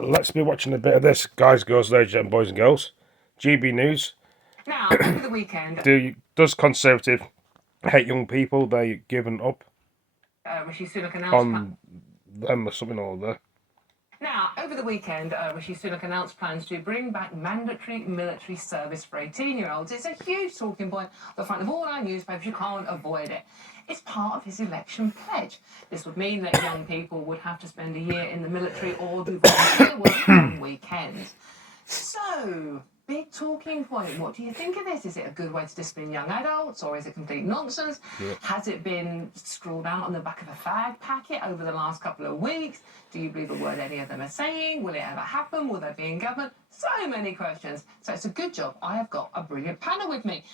let's be watching a bit of this, guys, girls, ladies and boys and girls. GB News. Now, over the weekend, Does Conservative hate young people? They given up Rishi Sunak announced. on them or something or other. Now, over the weekend, Rishi Sunak announced plans to bring back mandatory military service for 18-year-olds. It's a huge talking point at the front of all our newspapers. You can't avoid it. It's part of his election pledge. This would mean that young people would have to spend a year in the military or do volunteer work on weekends. So, big talking point. What do you think of this? Is it a good way to discipline young adults, or is it complete nonsense? Yeah. Has it been scrawled out on the back of a fag packet over the last couple of weeks? Do you believe a word any of them are saying? Will it ever happen? Will they be in government? So many questions. So it's a good job I have got a brilliant panel with me.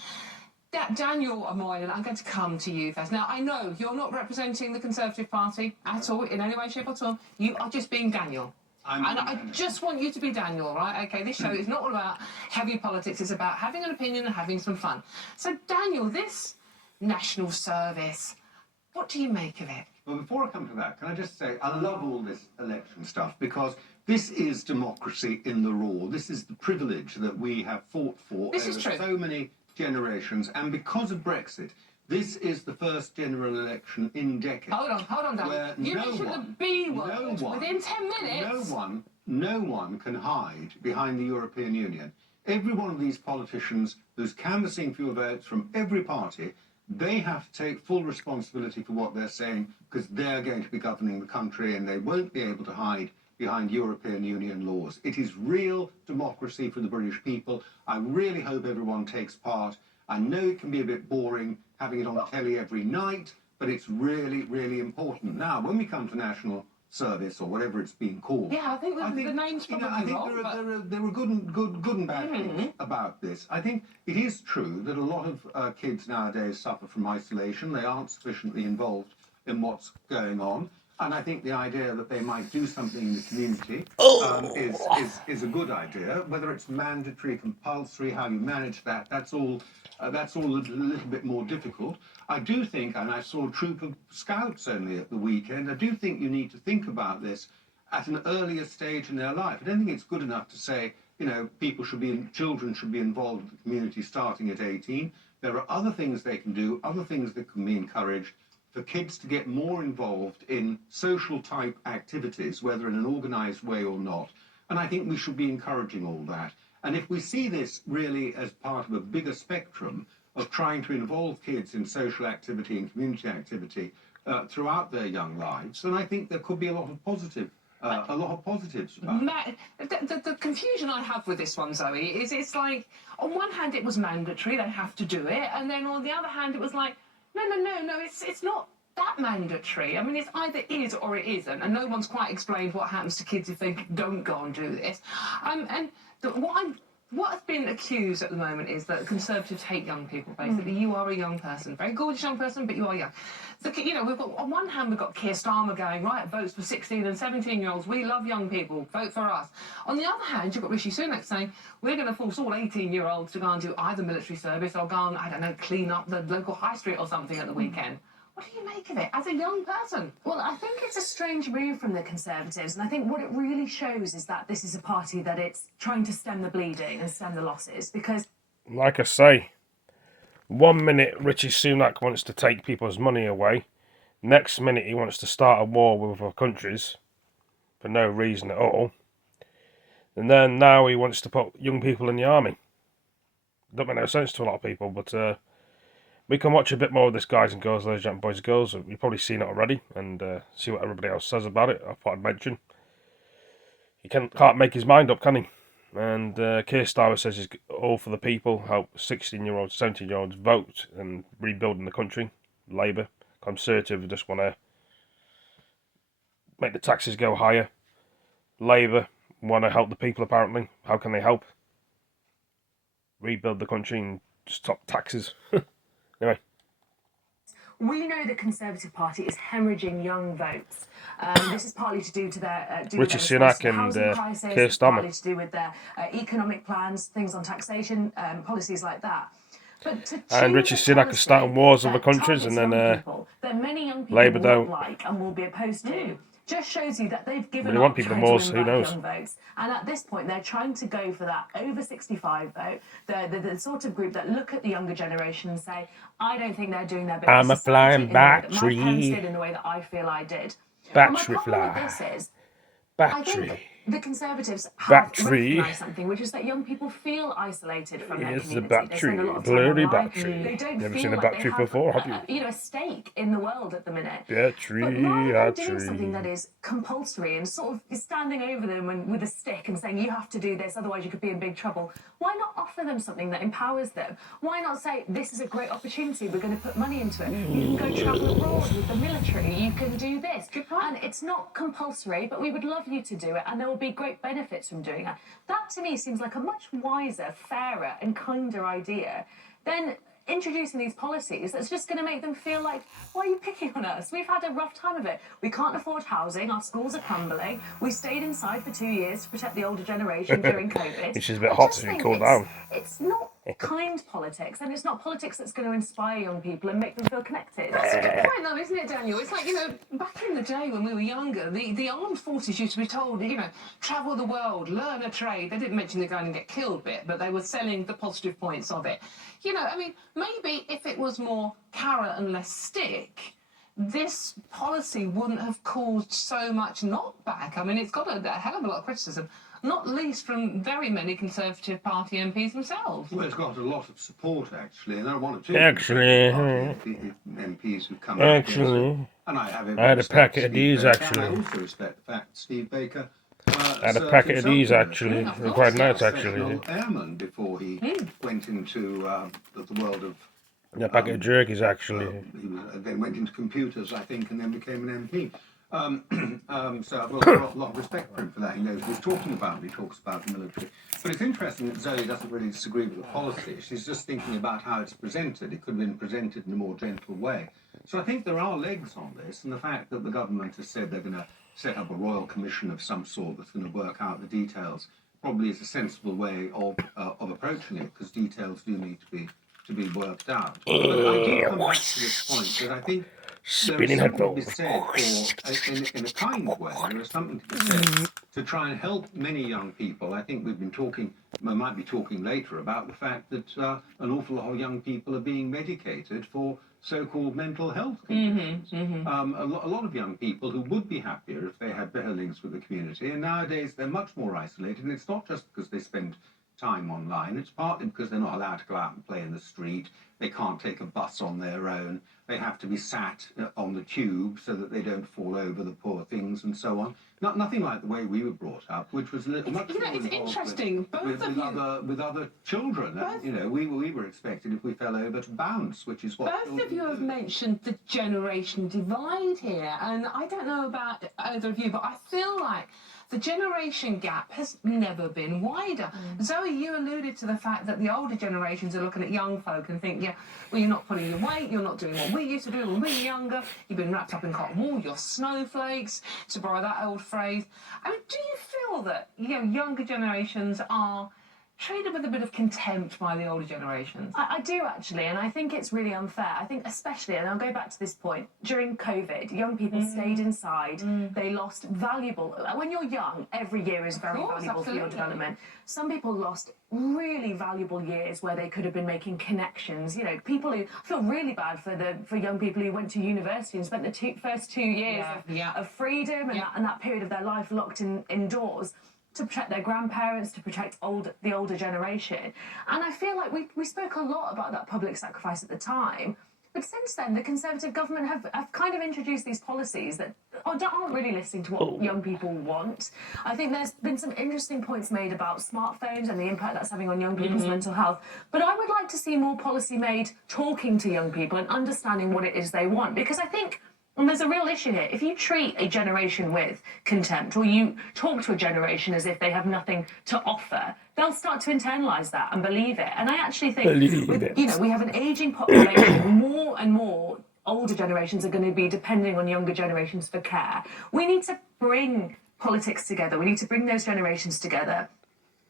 Daniel Moylan, I'm going to come to you first. Now, I know you're not representing the Conservative Party at all, in any way, shape or form. You are just being Daniel. And I just want you to be Daniel, right? Okay, this show is not all about heavy politics. It's about having an opinion and having some fun. So, Daniel, this national service, what do you make of it? Well, before I come to that, can I just say I love all this election stuff because this is democracy in the raw. This is the privilege that we have fought for over so many generations. And because of Brexit, this is the first general election in decades. Hold on, Daniel. You mentioned the B word within 10 minutes. No one can hide behind the European Union. Every one of these politicians who's canvassing for votes from every party, they have to take full responsibility for what they're saying because they're going to be governing the country and they won't be able to hide behind European Union laws. It is real democracy for the British people. I really hope everyone takes part. I know it can be a bit boring having it on the telly every night, but it's really, really important. Now, when we come to national service or whatever it's being called, yeah, I think the name's probably wrong, there are good and bad things about this. I think it is true that a lot of kids nowadays suffer from isolation. They aren't sufficiently involved in what's going on. And I think the idea that they might do something in the community is a good idea. Whether it's mandatory, compulsory, how you manage that, that's all a little bit more difficult. I do think, and I saw a troop of scouts only at the weekend, I do think you need to think about this at an earlier stage in their life. I don't think it's good enough to say, you know, children should be involved in the community starting at 18. There are other things they can do, other things that can be encouraged for kids to get more involved in social type activities, whether in an organised way or not. And I think we should be encouraging all that. And if we see this really as part of a bigger spectrum of trying to involve kids in social activity and community activity throughout their young lives, then I think there could be a lot of positives about it. The confusion I have with this one, Zoe, is it's like, on one hand it was mandatory, they have to do it, and then on the other hand it was like, no, it's not that mandatory. I mean, it's either is or it isn't, and no one's quite explained what happens to kids if they don't go and do this. What has been accused at the moment is that Conservatives hate young people, basically. You are a young person, very gorgeous young person, but you are young. So, you know, we've got, on one hand, we've got Keir Starmer going, right, votes for 16 and 17-year-olds, we love young people, vote for us. On the other hand, you've got Rishi Sunak saying, we're going to force all 18-year-olds to go and do either military service or go and, I don't know, clean up the local high street or something at the weekend. What do you make of it as a young person? Well, I think it's a strange move from the Conservatives, and I think what it really shows is that this is a party that it's trying to stem the bleeding and stem the losses, because... Like I say, 1 minute Rishi Sunak wants to take people's money away, next minute he wants to start a war with other countries for no reason at all, and then now he wants to put young people in the army. Don't make no sense to a lot of people, but... we can watch a bit more of this, guys and girls, ladies and boys and girls. You've probably seen it already, and see what everybody else says about it. I thought I'd mention. He can't make his mind up, can he? And Keir Starmer says he's all for the people, help 16-year-olds, 17-year-olds vote and rebuilding the country. Labour, Conservative just want to make the taxes go higher. Labour want to help the people, apparently. How can they help? Rebuild the country and stop taxes. Anyway. We know the Conservative Party is hemorrhaging young votes. This is partly to do to their Rishi Sunak and Keir Starmer. Partly to do with their economic plans, things on taxation, policies like that. And Rishi Sunak is starting wars with other countries, and then many young people Labour won't don't. like and will be opposed to. just shows you that they've given But they up want people to trying Morse, to win who back knows? young votes. And at this point, they're trying to go for that over 65 vote, the sort of group that look at the younger generation and say, I don't think they're doing their bit I'm for a society flying in the way that my parents battery. did, in the way that I feel I did. And my Battery problem with fly. this is, I Battery. think the Conservatives have Battery. recognised something, which is that young people feel isolated from their Here's the community. They spend a battery. lot of time Blurry online. battery. They don't Never feel seen a like battery they have before, have you? a stake in the world at the minute. Battery, But rather than doing battery. something that is compulsory and sort of standing over them with a stick and saying, you have to do this, otherwise you could be in big trouble, why not offer them something that empowers them? Why not say, this is a great opportunity, we're going to put money into it. You can go travel abroad with the military, you can do this. And it's not compulsory, but we would love you to do it, and there will be great benefits from doing that. That, to me, seems like a much wiser, fairer and kinder idea than introducing these policies that's just going to make them feel like, why are you picking on us? We've had a rough time of it. We can't afford housing. Our schools are crumbling. We stayed inside for 2 years to protect the older generation during COVID. Which is a bit I hot just to be think cooled down. It's not kind politics, and it's not politics that's going to inspire young people and make them feel connected. That's a good point, though, isn't it, Daniel? It's like, back in the day when we were younger, the armed forces used to be told, travel the world, learn a trade. They didn't mention the going and get killed bit, but they were selling the positive points of it. Maybe if it was more carrot and less stick, this policy wouldn't have caused so much knockback. I mean, it's got a hell of a lot of criticism, not least from very many Conservative Party MPs themselves. Well, it's got a lot of support, actually, and there are one or two Actually, MPs who've come out against it. And I have I had a packet of these, actually. And I also respect the fact that Steve Baker I had a packet of these, actually. They're quite nice, actually. Airman before he went into the world of... A packet of jerkies, actually. He then went into computers, I think, and then became an MP. So I've got a lot of respect for him for that. He knows what he's talking about when he talks about the military. But it's interesting that Zoe doesn't really disagree with the policy. She's just thinking about how it's presented. It could have been presented in a more gentle way. So I think there are legs on this, and the fact that the government has said they're going to set up a royal commission of some sort that's going to work out the details probably is a sensible way of approaching it, because details do need to be worked out. But I do come back to this point that I think Spinning there is something to be headphones. said in a kind way. There is something to be said to try and help many young people. I think we might be talking later about the fact that an awful lot of young people are being medicated for so-called mental health conditions. A lot of young people who would be happier if they had better links with the community, and nowadays they're much more isolated, and it's not just because they spend time online, it's partly because they're not allowed to go out and play in the street, they can't take a bus on their own, they have to be sat on the tube so that they don't fall over, the poor things, and so on. Nothing like the way we were brought up, which was much more It's interesting. with other children. We were expected, if we fell over, to bounce, which is what Both of you have mentioned the generation divide here, and I don't know about either of you, but I feel like the generation gap has never been wider. Zoe, you alluded to the fact that the older generations are looking at young folk and think, you're not pulling your weight, you're not doing what we used to do when we were younger, you've been wrapped up in cotton wool, you're snowflakes, to borrow that old phrase. I mean, do you feel that younger generations are treated with a bit of contempt by the older generations? I do, actually, and I think it's really unfair. I think especially, and I'll go back to this point, during COVID, young people stayed inside. They lost valuable... When you're young, every year is very valuable for your development. Some people lost really valuable years where they could have been making connections. People who... I feel really bad for young people who went to university and spent the first 2 years of freedom and that period of their life locked indoors, to protect their grandparents, to protect the older generation. And I feel like we spoke a lot about that public sacrifice at the time, but since then the Conservative government have kind of introduced these policies that aren't really listening to what young people want. I think there's been some interesting points made about smartphones and the impact that's having on young people's mental health, but I would like to see more policy made talking to young people and understanding what it is they want, because I think... And there's a real issue here. If you treat a generation with contempt, or you talk to a generation as if they have nothing to offer, they'll start to internalise that and believe it. And I actually think, we have an ageing population, more and more older generations are going to be depending on younger generations for care. We need to bring politics together. We need to bring those generations together.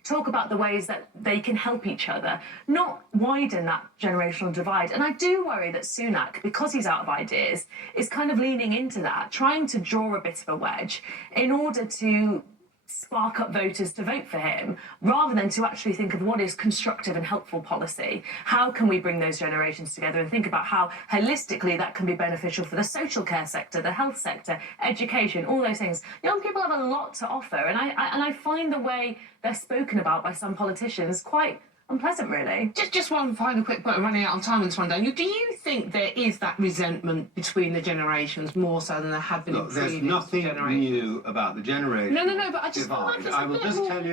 talk about the ways that they can help each other, not widen that generational divide. And I do worry that Sunak, because he's out of ideas, is kind of leaning into that, trying to draw a bit of a wedge in order to spark up voters to vote for him, rather than to actually think of what is constructive and helpful policy. How can we bring those generations together and think about how holistically that can be beneficial for the social care sector, the health sector, education, all those things. Young people have a lot to offer, and I find the way they're spoken about by some politicians quite unpleasant, really. Just one final quick point. I'm running out of time on this one, Daniel. Do you think there is that resentment between the generations more so than there have been Look, in there's previous nothing generations? new about the generation. No, but I just feel like divide. it's a I will bit just more- tell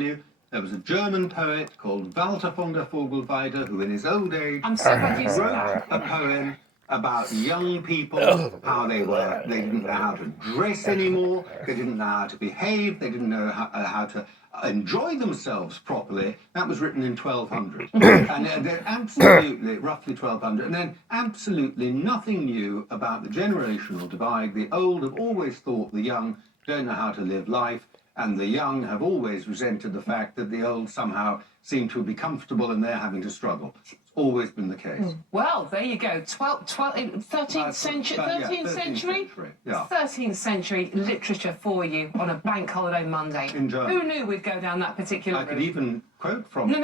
you, there was a German poet called Walter von der Vogelweide who in his old age I'm so glad you said wrote that. a poem about young people, how they didn't know how to dress anymore, they didn't know how to behave, they didn't know how to enjoy themselves properly. That was written in 1200. And they're absolutely, roughly 1200, and then absolutely nothing new about the generational divide. The old have always thought the young don't know how to live life, and the young have always resented the fact that the old somehow seem to be comfortable and they're having to struggle. It's always been the case. Well, there you go. 13th century, 13th century, yeah. 13th century literature for you on a bank holiday Monday. In German. Who knew we'd go down that particular I route? could even quote from... No.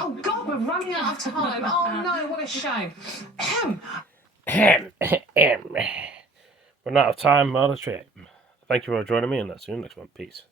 Oh God, we're running out of time. Oh no, what a shame. We're out of time, on a trip. Thank you for joining me, and that's the next one. Peace.